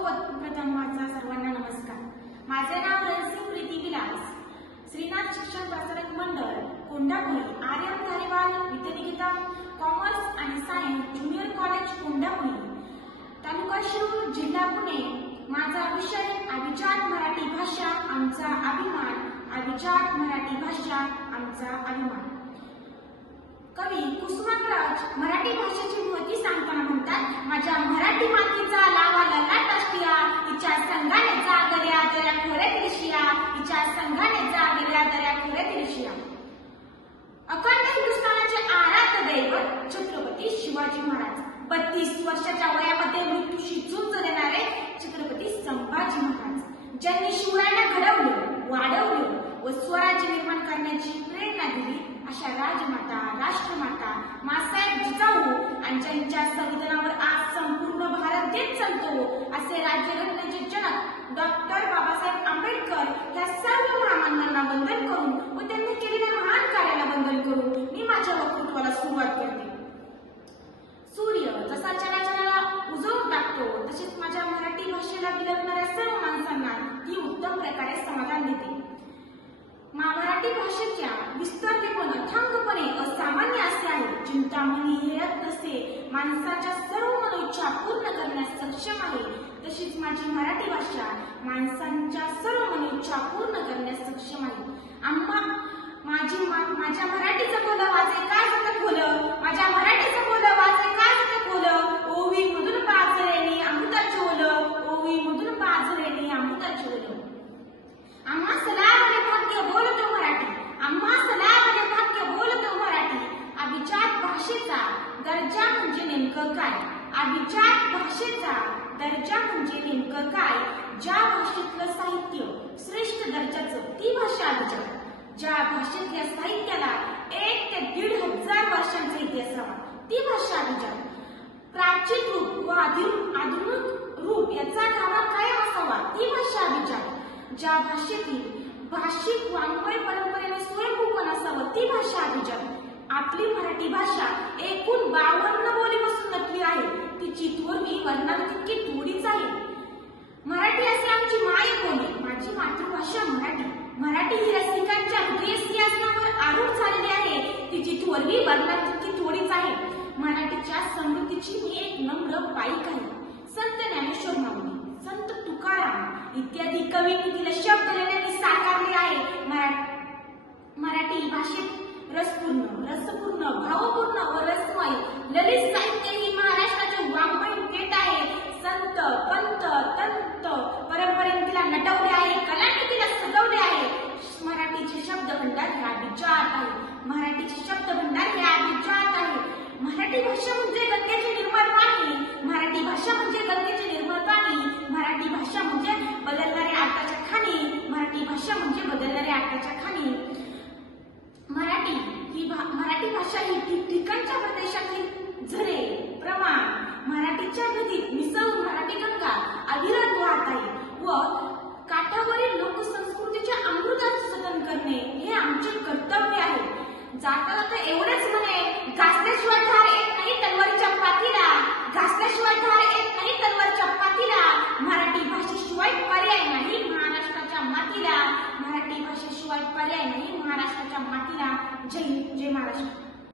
सर्वप्रथम माझा सर्वांना नमस्कार। माझे नाव रणसिंग प्रीती विलास, श्रीनाथ शिक्षण प्रसारक मंडळ कोंडापुरी, आर्यन धारीवाल विद्यानिकेतन कॉमर्स आणि सायन्स ज्युनियर कॉलेज कोंडापुरी, तालुका शिरूर, जिल्हा पुणे। माझा विषय अभिजात मराठी भाषा आमचा अभिमान। अभिजात मराठी भाषा आमचा अभिमान। कवी कुसुमाग्रज मराठी भाषेची महती सांगताना म्हणतात, माझ्या मराठी मातीचा लावा ललाट असतिया, तिच्या संघाने जागल्या दऱ्या खोऱ्यातील शिया, तिच्या संघाने जागल्या दऱ्या खोऱ्यातील शिया। अखंड हिंदुस्थानाचे आराध्य दैवत छत्रपती शिवाजी महाराज, 32 वर्षाच्या वयामध्ये मृत्यूशी झुंज देणारे छत्रपती संभाजी महाराज, ज्यांनी शिवरायांना घडवलं, वाढवलं व स्वराज्य निर्माण करण्याची प्रेरणा दिली अशा राजमाता, राष्ट्रमाता मासाहेब जिजाऊ आणि ज्यांच्या संविधानावर आज संपूर्ण भारत देश चालतो असे राज्यघटनेचे जनक डॉक्टर बाबासाहेब आंबेडकर या सर्व महामानवांना वंदन करून व त्यांनी केलेल्या महान कार्याला वंदन करून मी माझ्या वक्तृत्वाला सुरुवात करते। सूर्य जसा चराचराला उजळून टाकतो तसेच माझ्या मराठी भाषेला बिलगणाऱ्या सर्व माणसांना ती उत्तम प्रकारे समाधान देते। मराठी भाषेच्या विस्तारलेपण अथांगपणे असामान्य असे आहे। चिंतामणी हेरत नसते, माणसाच्या सर्व मनोइच्छा पूर्ण करण्यास सक्षम आहे। तशीच माझी मराठी भाषा माणसांच्या सर्व मनोइच्छा पूर्ण करण्यास सक्षम आहे। माझ्या मराठीचं बोलं वाचे काय जातं खोलं, माझ्या मराठीचं बोलं वाचे काय जातं खोलं, ओवी मधून पाजरेने अमृताचे ओलं, ओवी मधून पाजरेने अमृताचे ओलं। आम्हा सलावले भाग्य बोलतो मराठी, आम्हा सलावले भाग्य बोलतो मराठी। अभिजात भाषेचा दर्जा म्हणजे नेमकं काय, अभिजात भाषेचा दर्जा म्हणजे नेमकं काय। ज्या भाषेतलं साहित्य श्रेष्ठ दर्जाचं ती भाषा अभिजात। ज्या भाषेतल्या साहित्याला 1 ते 1.5 हजार वर्षांचा इतिहास हवा ती भाषा अभिजात। प्राचीन रूप व आधुनिक रूप याचा गाभा कायम असावा ती भाषा अभिजात। ज्या भाषेतील भाषिक वाङ्मय परंपरेने स्वयंभूपण असावं ती भाषा अभिजात। आपली मराठी भाषा एकूण 52 बोलीपासून नटली आहे, तिची थोरवी वर्णांतितकी थोडीच आहे। मराठी असे आमची मायबोली, माझी मातृभाषा मराठी। मराठी ही रसिकांच्या हृदयसिंहासनावर आरूढ झालेली आहे, तिची थोरवी वर्णांतितकी थोडीच आहे। मराठीच्या समृद्धीची मी एक नम्र पाईक आहे। संत ज्ञानेश्वर माऊली, संत तुकाराम इत्यादी कवींनी तिला शब्द लेण्याने साकारले आहे। मराठी भाषेत रसपूर्ण, भावपूर्ण व रसमय ललित साहित्य ही महाराष्ट्राचे वाङ्मय पेट आहे। संत, पंत, तंत परंपरेने तिला नटवले आहे, कलांनी तिला सजवले आहे। मराठीचे शब्द भंडार हे अभिजात आहे, मराठीचे शब्द भंडार हे अभिजात आहे। मराठी भाषा म्हणजे गंगेचे निर्मळ पाणी, मराठी भाषा म्हणजे गंगेचे निर्मळ पाणी। मराठी भाषा म्हणजे बदलणाऱ्या आटाच्या खाणी, मराठी भाषा म्हणजे बदलणाऱ्या आटाच्या खाणी। मराठी भाषा ही ठिकठिकाणच्या प्रदेशातील झरे, प्रवाह मराठीच्या नदीत मिसळून मराठी गंगा अविरत वाहत आहे व काठावरील लोकसंस्कृतीच्या अमृताचे जतन करणे हे आमचे कर्तव्य आहे। जाता जाता एवढेच म्हणे, घासल्याशिवाय धार येत नाही तलवारीच्या पाठीला, घासल्याशिवाय धार येत नाही तलवारीच्या पाठीला। मराठी भाषेशिवाय पर्याय नाही महाराष्ट्राच्या मातीला, मराठी भाषेशिवाय पर्याय नाही महाराष्ट्राच्या मातीला। जय हिंद, जय महाराष्ट्र।